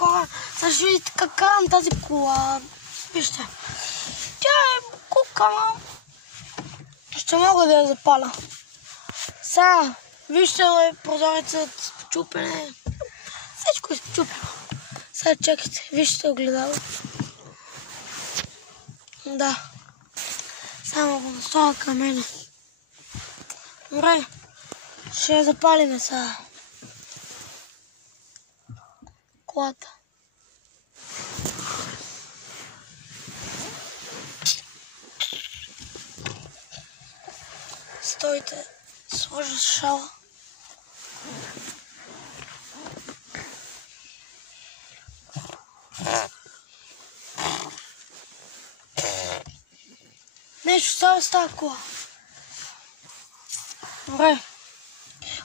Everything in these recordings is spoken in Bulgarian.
хора, сега ще видите как карам тази кола. Вижте. Тя е кукана. Ще мога да я запаля. Сега, вижте ли прозорецът чупене. Всичко е чупено. Сега чекайте, вижте огледало. Да. Само го настава към мене. Добре. Ще я запалиме сега. Колата. Стойте, сложа шала. Нещо става с тази кола. Добре.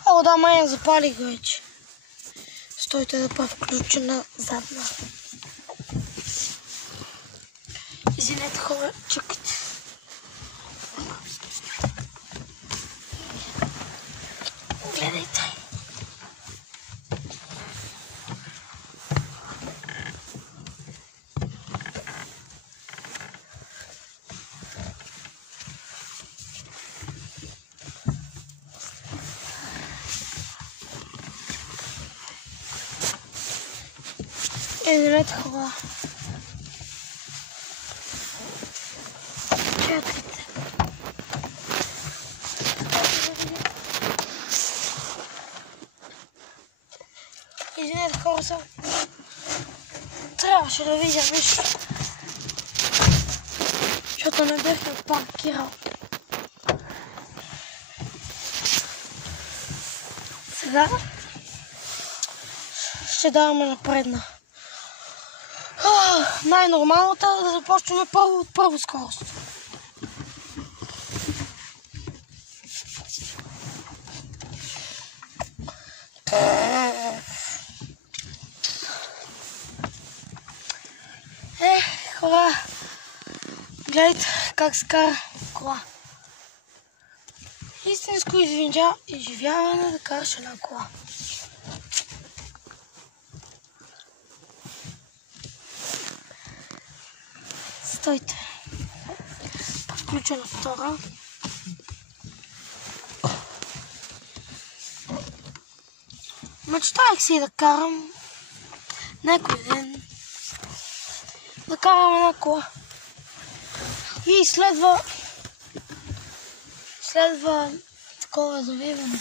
О, да, май запалих вече. Стойте да повключа на задна. Извинете хора, чакайте. Гледайте. Извинете хора. Чакайте. Извинете хора, съм. Трябваше да видя нещо. Защото не бях ме паркирал. Сега ще даваме напредна. Най-нормалната е да започваме първо от първа скорост. Хора, гледайте как се кара кола. Истинско изживяване да караш една кола. Стойте. Включа на втора. Мечтаях си да карам някой ден. Да карам една кола. И следва такова завиване.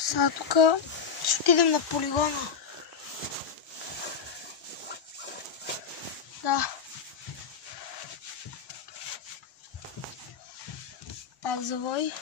Сега тук ще отидем на полигона. Да. Пак завой.